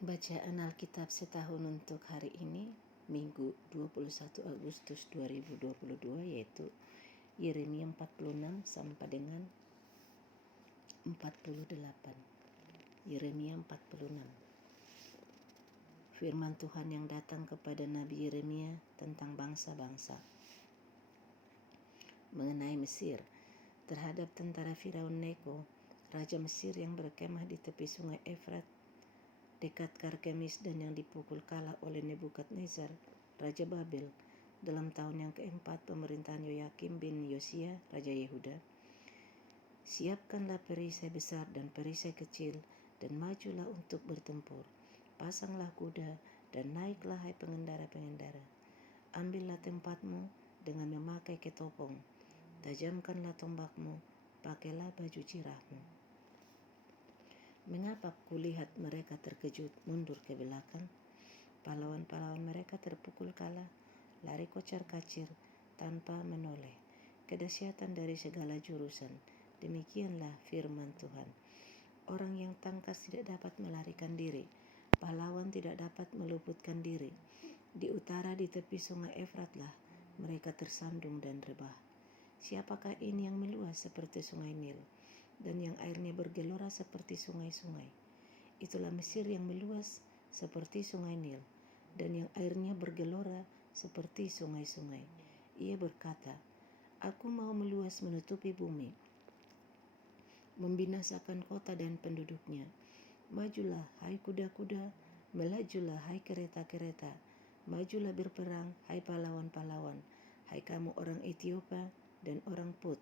Bacaan Alkitab setahun untuk hari ini, Minggu 21 Agustus 2022, yaitu Yeremia 46 sampai dengan 48. Yeremia 46. Firman Tuhan yang datang kepada Nabi Yeremia tentang bangsa-bangsa. Mengenai Mesir, terhadap tentara Firaun Neko, raja Mesir yang berkemah di tepi sungai Efrat, dekat Karkemis, dan yang dipukul kalah oleh Nebukadnezar, Raja Babel, dalam tahun yang keempat pemerintahan Yoyakim bin Yosia, Raja Yehuda. Siapkanlah perisai besar dan perisai kecil, dan majulah untuk bertempur. Pasanglah kuda, dan naiklah hai pengendara-pengendara. Ambillah tempatmu dengan memakai ketopong. Tajamkanlah tombakmu, pakailah baju cirahmu. Mengapa kulihat mereka terkejut mundur ke belakang? Pahlawan-pahlawan mereka terpukul kalah, lari kocar-kacir tanpa menoleh. Kedahsyatan dari segala jurusan. Demikianlah firman Tuhan. Orang yang tangkas tidak dapat melarikan diri. Pahlawan tidak dapat meluputkan diri. Di utara di tepi sungai Efratlah mereka tersandung dan rebah. Siapakah ini yang meluas seperti sungai Nil, dan yang airnya bergelora seperti sungai-sungai? Itulah Mesir yang meluas seperti sungai Nil, dan yang airnya bergelora seperti sungai-sungai. Ia berkata, aku mau meluas menutupi bumi, membinasakan kota dan penduduknya. Majulah, hai kuda-kuda, melajulah, hai kereta-kereta. Majulah berperang, hai pahlawan-pahlawan, hai kamu orang Ethiopia dan orang Put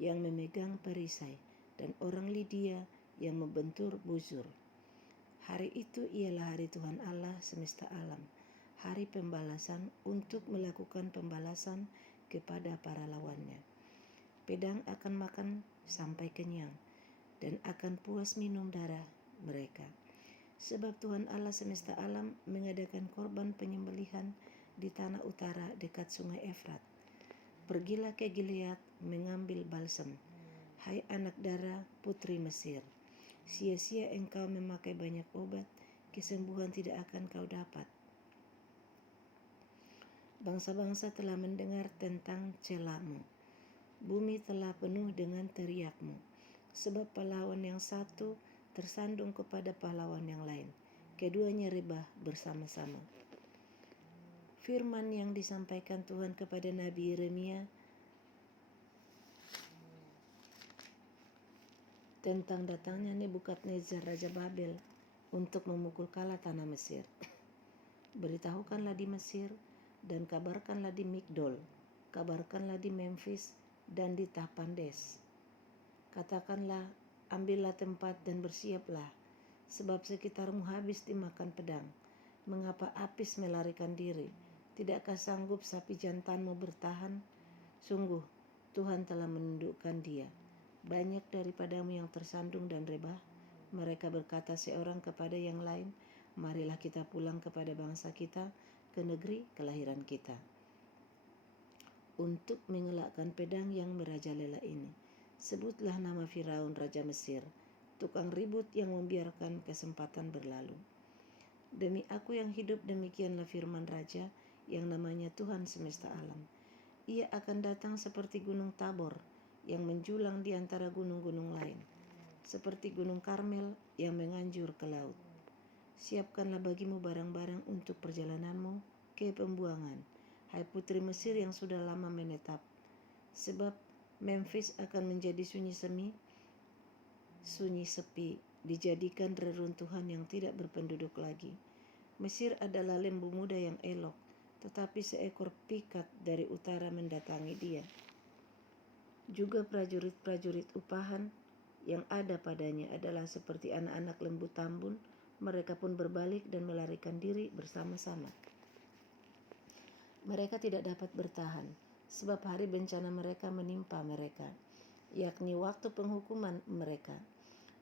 yang memegang perisai, dan orang Lydia yang membentur buzur. Hari itu ialah hari Tuhan Allah semesta alam, hari pembalasan untuk melakukan pembalasan kepada para lawannya. Pedang akan makan sampai kenyang, dan akan puas minum darah mereka. Sebab Tuhan Allah semesta alam mengadakan korban penyembelihan di tanah utara dekat sungai Efrat. Pergilah ke Gilead mengambil balsam, hai anak dara putri Mesir. Sia-sia engkau memakai banyak obat, kesembuhan tidak akan kau dapat. Bangsa-bangsa telah mendengar tentang celamu. Bumi telah penuh dengan teriakmu, sebab pahlawan yang satu tersandung kepada pahlawan yang lain. Keduanya rebah bersama-sama. Firman yang disampaikan Tuhan kepada Nabi Yeremia tentang datangnya Nebukadnezar Raja Babel untuk memukul kalah tanah Mesir. Beritahukanlah di Mesir, dan kabarkanlah di Migdol, kabarkanlah di Memphis dan di Tahpanhes. Katakanlah, ambillah tempat dan bersiaplah, sebab sekitarmu habis dimakan pedang. Mengapa Apis melarikan diri? Tidakkah sanggup sapi jantanmu bertahan? Sungguh, Tuhan telah menundukkan dia. Banyak daripadamu yang tersandung dan rebah. Mereka berkata seorang kepada yang lain, marilah kita pulang kepada bangsa kita, ke negeri kelahiran kita, untuk mengelakkan pedang yang merajalela ini. Sebutlah nama Firaun Raja Mesir, tukang ribut yang membiarkan kesempatan berlalu. Demi aku yang hidup, demikianlah firman Raja yang namanya Tuhan semesta alam. Ia akan datang seperti gunung Tabor yang menjulang di antara gunung-gunung lain, seperti gunung Karmel yang menganjur ke laut. Siapkanlah bagimu barang-barang untuk perjalananmu ke pembuangan, hai putri Mesir yang sudah lama menetap. Sebab Memphis akan menjadi sunyi sepi, dijadikan reruntuhan yang tidak berpenduduk lagi. Mesir adalah lembu muda yang elok, tetapi seekor pikat dari utara mendatangi dia. Juga prajurit-prajurit upahan yang ada padanya adalah seperti anak-anak lembu tambun. Mereka pun berbalik dan melarikan diri bersama-sama. Mereka tidak dapat bertahan, sebab hari bencana mereka menimpa mereka, yakni waktu penghukuman mereka.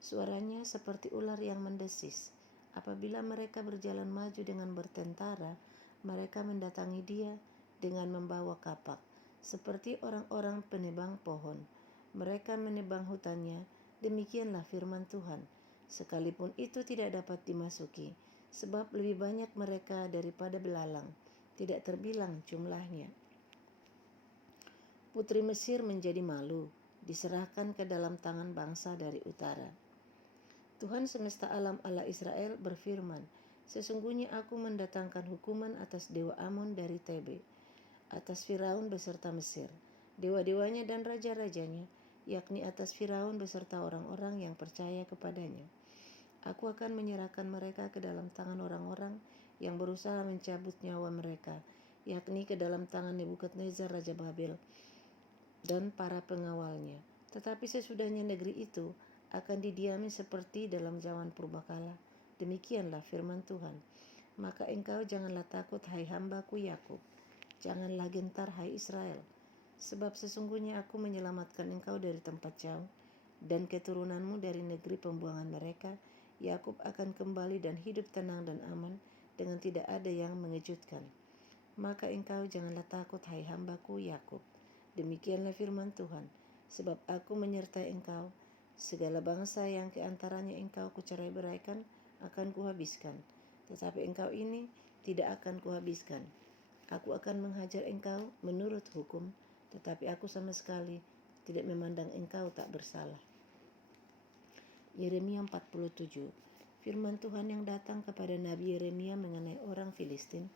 Suaranya seperti ular yang mendesis. Apabila mereka berjalan maju dengan bertentara, mereka mendatangi dia dengan membawa kapak, seperti orang-orang penebang pohon. Mereka menebang hutannya. Demikianlah firman Tuhan. sekalipun itu tidak dapat dimasuki, sebab lebih banyak mereka daripada belalang, tidak terbilang jumlahnya. Putri Mesir menjadi malu, diserahkan ke dalam tangan bangsa dari utara. Tuhan semesta alam Allah Israel berfirman, sesungguhnya aku mendatangkan hukuman atas dewa Amon dari Tebe, atas Firaun beserta Mesir, dewa-dewanya dan raja-rajanya, yakni atas Firaun beserta orang-orang yang percaya kepadanya. Aku akan menyerahkan mereka ke dalam tangan orang-orang yang berusaha mencabut nyawa mereka, yakni ke dalam tangan Nebukadnezar Raja Babel dan para pengawalnya. Tetapi sesudahnya negeri itu akan didiami seperti dalam zaman purbakala. Demikianlah firman Tuhan. Maka engkau janganlah takut, hai hambaku Yakub. Janganlah gentar, hai Israel. Sebab sesungguhnya aku menyelamatkan engkau dari tempat jauh, dan keturunanmu dari negeri pembuangan mereka. Yakub akan kembali dan hidup tenang dan aman, dengan tidak ada yang mengejutkan. Maka engkau janganlah takut, hai hambaku Yakub. Demikianlah firman Tuhan, sebab aku menyertai engkau. Segala bangsa yang keantaranya engkau kucerai-beraikan akan kuhabiskan, tetapi engkau ini tidak akan kuhabiskan. Aku akan menghajar engkau menurut hukum, tetapi aku sama sekali tidak memandang engkau tak bersalah. Yeremia 47. Firman Tuhan yang datang kepada Nabi Yeremia mengenai orang Filistin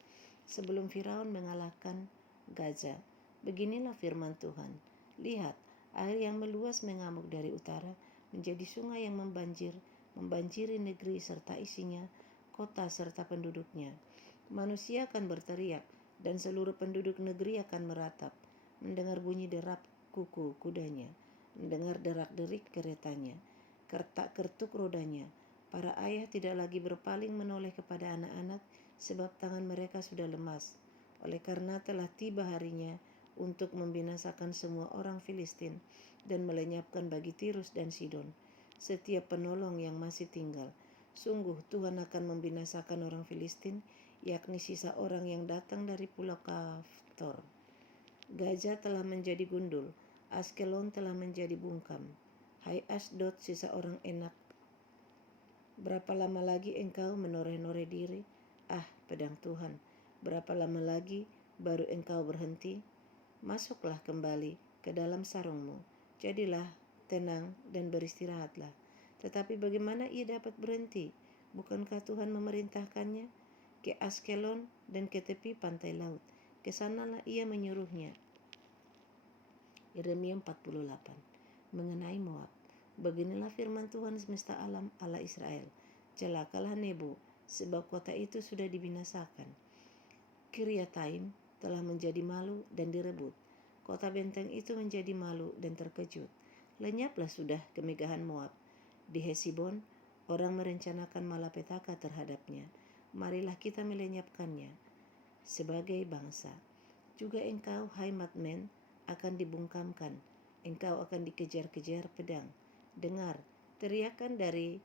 sebelum Firaun mengalahkan Gaza. Beginilah firman Tuhan. Lihat, air yang meluas mengamuk dari utara menjadi sungai yang membanjiri negeri serta isinya, kota serta penduduknya. Manusia akan berteriak dan seluruh penduduk negeri akan meratap, mendengar bunyi derap kuku kudanya, mendengar derak-derik keretanya, kertak-kertuk rodanya. Para ayah tidak lagi berpaling menoleh kepada anak-anak, sebab tangan mereka sudah lemas. Oleh karena telah tiba harinya untuk membinasakan semua orang Filistin dan melenyapkan bagi Tirus dan Sidon setiap penolong yang masih tinggal. Sungguh Tuhan akan membinasakan orang Filistin, yakni sisa orang yang datang dari pulau Kaftor. Gaza telah menjadi gundul, Askelon telah menjadi bungkam. Hai Asdod, sisa orang enak, berapa lama lagi engkau menoreh-noreh diri? Ah, pedang Tuhan, berapa lama lagi baru engkau berhenti? Masuklah kembali ke dalam sarungmu, jadilah tenang dan beristirahatlah. Tetapi bagaimana ia dapat berhenti? Bukankah Tuhan memerintahkannya? Ke Askelon dan ke tepi pantai laut, ke sanalah ia menyuruhnya. Yeremia 48. Mengenai Moab. Beginilah firman Tuhan semesta alam Allah Israel. Celakalah Nebo, sebab kota itu sudah dibinasakan. Kiryataim telah menjadi malu dan direbut. Kota benteng itu menjadi malu dan terkejut. Lenyaplah sudah kemegahan Moab. Di Hesibon, orang merencanakan malapetaka terhadapnya. Marilah kita melenyapkannya sebagai bangsa. Juga engkau, hai Madmen, akan dibungkamkan. Engkau akan dikejar-kejar pedang. Dengar, teriakan dari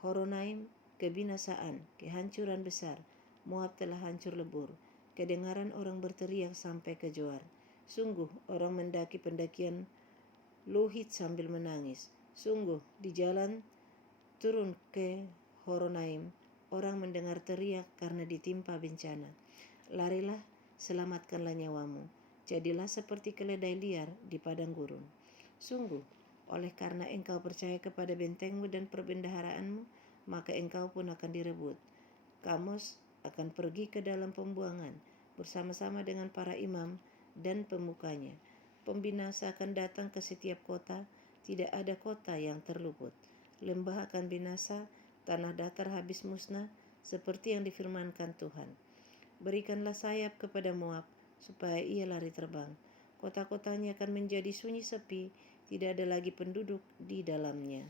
Horonaim, kebinasaan, kehancuran besar. Moab telah hancur lebur. Kedengaran orang berteriak sampai ke Zoar. Sungguh orang mendaki pendakian Luhit sambil menangis. Sungguh di jalan turun ke Horonaim, orang mendengar teriak karena ditimpa bencana. Larilah, selamatkanlah nyawamu. Jadilah seperti keledai liar di padang gurun. Sungguh, oleh karena engkau percaya kepada bentengmu dan perbendaharaanmu, maka engkau pun akan direbut. Kamos akan pergi ke dalam pembuangan bersama-sama dengan para imam dan pemukanya. Pembinasa akan datang ke setiap kota, tidak ada kota yang terluput. Lembah akan binasa, tanah datar habis musnah, seperti yang difirmankan Tuhan. Berikanlah sayap kepada Moab, supaya ia lari terbang. Kota-kotanya akan menjadi sunyi sepi, tidak ada lagi penduduk di dalamnya.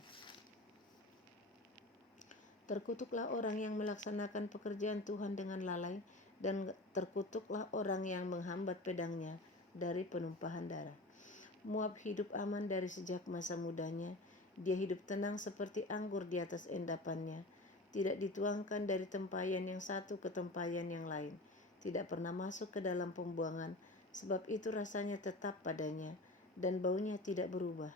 Terkutuklah orang yang melaksanakan pekerjaan Tuhan dengan lalai, dan terkutuklah orang yang menghambat pedangnya dari penumpahan darah. Moab hidup aman dari sejak masa mudanya. Dia hidup tenang seperti anggur di atas endapannya. Tidak dituangkan dari tempayan yang satu ke tempayan yang lain. Tidak pernah masuk ke dalam pembuangan, sebab itu rasanya tetap padanya, dan baunya tidak berubah.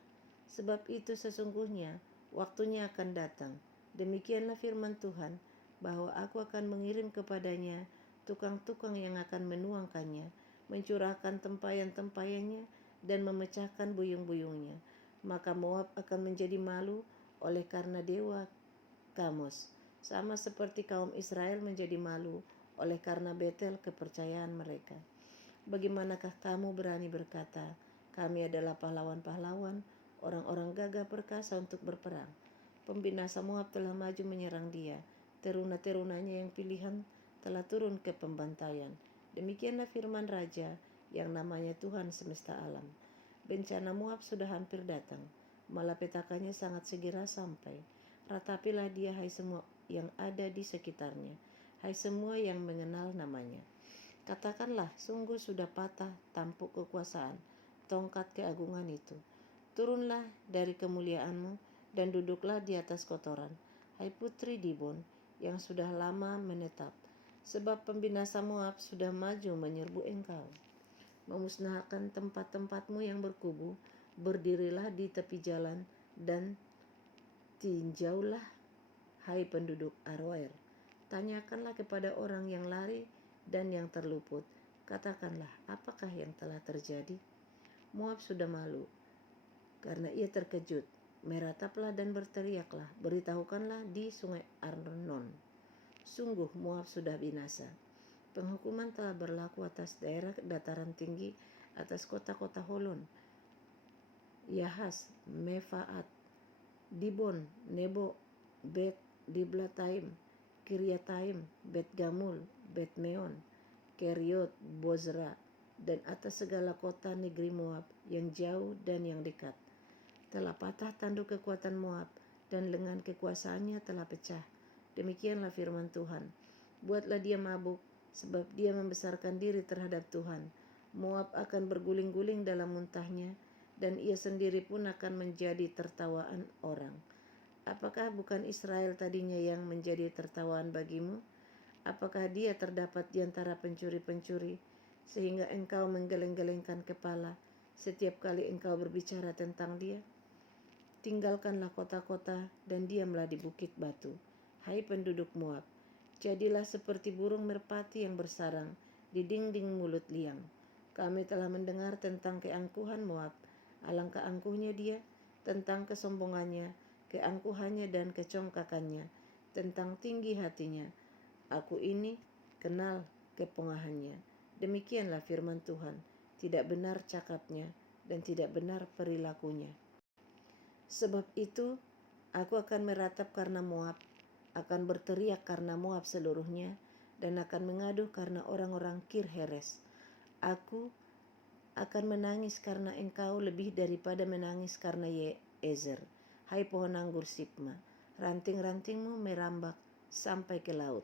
Sebab itu sesungguhnya waktunya akan datang, Demikianlah firman Tuhan, bahwa aku akan mengirim kepadanya tukang-tukang yang akan menuangkannya, mencurahkan tempayan-tempayannya, dan memecahkan buyung-buyungnya. Maka Moab akan menjadi malu oleh karena dewa Kamos, sama seperti kaum Israel menjadi malu oleh karena Betel kepercayaan mereka. Bagaimanakah kamu berani berkata, kami adalah pahlawan-pahlawan, orang-orang gagah perkasa untuk berperang. Pembinasa Moab telah maju menyerang dia, teruna-terunanya yang pilihan telah turun ke pembantaian. Demikianlah firman Raja yang namanya Tuhan semesta alam. Bencana Moab sudah hampir datang, malapetakannya sangat segera sampai. Ratapilah dia, hai semua yang ada di sekitarnya, hai semua yang mengenal namanya. Katakanlah, sungguh sudah patah tampuk kekuasaan, tongkat keagungan itu. Turunlah dari kemuliaanmu dan duduklah di atas kotoran, hai putri Dibon yang sudah lama menetap. Sebab pembinasa Moab sudah maju menyerbu engkau, memusnahkan tempat-tempatmu yang berkubu. Berdirilah di tepi jalan dan tinjaulah, hai penduduk Aroer. Tanyakanlah kepada orang yang lari dan yang terluput. Katakanlah, apakah yang telah terjadi? Moab sudah malu karena ia terkejut. Merataplah dan berteriaklah, beritahukanlah di sungai Arnon. Sungguh Moab sudah binasa. Penghukuman telah berlaku atas daerah dataran tinggi, atas kota-kota Holon, Yahas, Mefaat, Dibon, Nebo, Bet Diblataim, Kiryataim, Bet Gamul, Bet Meon, Keriot, Bozra, dan atas segala kota negeri Moab yang jauh dan yang dekat. Telah patah tanduk kekuatan Moab, dan lengan kekuasaannya telah pecah. Demikianlah firman Tuhan. Buatlah dia mabuk, sebab dia membesarkan diri terhadap Tuhan. Moab akan berguling-guling dalam muntahnya, dan ia sendiri pun akan menjadi tertawaan orang. Apakah bukan Israel tadinya yang menjadi tertawaan bagimu? Apakah dia terdapat di antara pencuri-pencuri, sehingga engkau menggeleng-gelengkan kepala setiap kali engkau berbicara tentang dia? Tinggalkanlah kota-kota dan diamlah di bukit batu, hai penduduk Moab. Jadilah seperti burung merpati yang bersarang di dinding mulut liang. Kami telah mendengar tentang keangkuhan Moab, alangkah angkuhnya dia, tentang kesombongannya, keangkuhannya dan kecongkakannya, tentang tinggi hatinya. Aku ini kenal kepongahannya. Demikianlah firman Tuhan, tidak benar cakapnya dan tidak benar perilakunya. Sebab itu, aku akan meratap karena Moab, akan berteriak karena Moab seluruhnya, dan akan mengaduh karena orang-orang Kir Heres. Aku akan menangis karena engkau lebih daripada menangis karena Yeezer, hai pohon anggur Sibma. Ranting-rantingmu merambak sampai ke laut,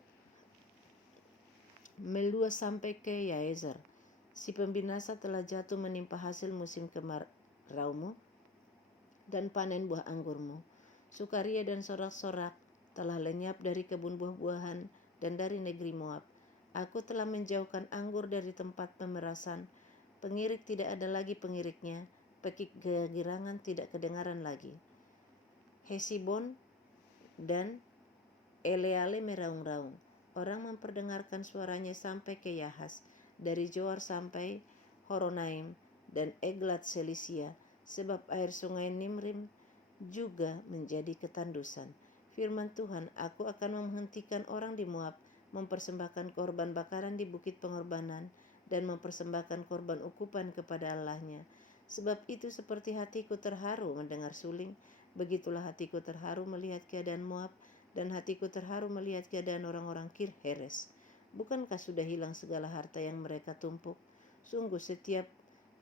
meluas sampai ke Yaezer. Si pembinasa telah jatuh menimpa hasil musim kemaraumu dan panen buah anggurmu. Sukaria dan sorak-sorak telah lenyap dari kebun buah-buahan dan dari negeri Moab. Aku telah menjauhkan anggur dari tempat pemerasan. Pengirik tidak ada lagi pengiriknya, pekik kegirangan tidak kedengaran lagi. Hesibon dan Eleale meraung-raung. Orang memperdengarkan suaranya sampai ke Yahas, dari Joar sampai Horonaim dan Eglat Selisia, sebab air sungai Nimrim juga menjadi ketandusan. Firman Tuhan, aku akan menghentikan orang di Moab mempersembahkan korban bakaran di bukit pengorbanan dan mempersembahkan korban ukupan kepada Allahnya. Sebab itu seperti hatiku terharu mendengar suling, begitulah hatiku terharu melihat keadaan Moab, dan hatiku terharu melihat keadaan orang-orang Kir Heres. Bukankah sudah hilang segala harta yang mereka tumpuk? Sungguh setiap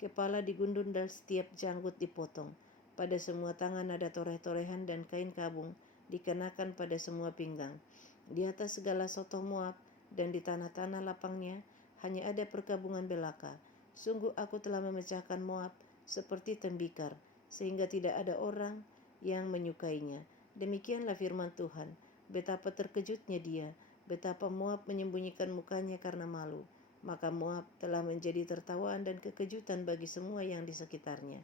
kepala digundul dan setiap janggut dipotong. Pada semua tangan ada toreh-torehan dan kain kabung dikenakan pada semua pinggang. Di atas segala sotoh Moab dan di tanah-tanah lapangnya hanya ada perkabungan belaka. Sungguh aku telah memecahkan Moab seperti tembikar, sehingga tidak ada orang yang menyukainya. Demikianlah firman Tuhan, betapa terkejutnya dia, betapa Moab menyembunyikan mukanya karena malu. Maka Moab telah menjadi tertawaan dan kekejutan bagi semua yang di sekitarnya.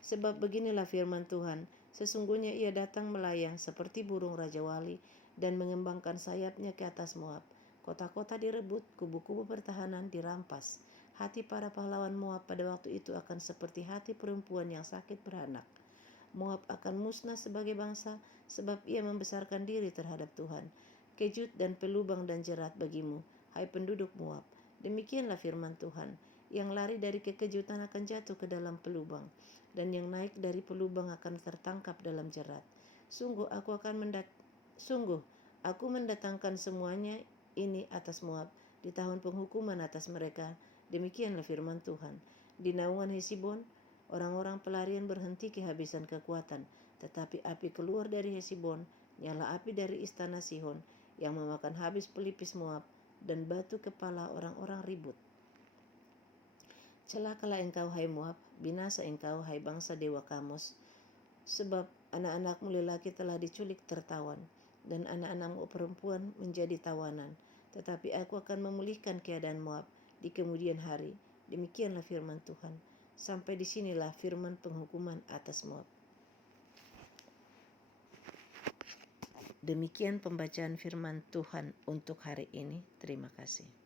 Sebab beginilah firman Tuhan, Sesungguhnya ia datang melayang seperti burung Raja Wali dan mengembangkan sayapnya ke atas Moab. Kota-kota direbut, kubu-kubu pertahanan dirampas. Hati para pahlawan Moab pada waktu itu akan seperti hati perempuan yang sakit beranak. Moab akan musnah sebagai bangsa sebab ia membesarkan diri terhadap Tuhan. Kejut dan pelubang dan jerat bagimu, hai penduduk Moab. Demikianlah firman Tuhan. Yang lari dari kekejutan akan jatuh ke dalam pelubang, dan yang naik dari pelubang akan tertangkap dalam jerat. Sungguh aku mendatangkan semuanya ini atas Moab di tahun penghukuman atas mereka. Demikianlah firman Tuhan. Di naungan Hesibon, orang-orang pelarian berhenti kehabisan kekuatan, tetapi api keluar dari Hesibon, nyala api dari istana Sihon, yang memakan habis pelipis Moab dan batu kepala orang-orang ribut. Celakalah engkau, hai Moab, binasa engkau, hai bangsa dewa Kamos, sebab anak-anakmu lelaki telah diculik tertawan, dan anak-anakmu perempuan menjadi tawanan. Tetapi aku akan memulihkan keadaan Moab di kemudian hari. Demikianlah firman Tuhan. Sampai disinilah firman penghukuman atas Moab. Demikian pembacaan firman Tuhan untuk hari ini. Terima kasih.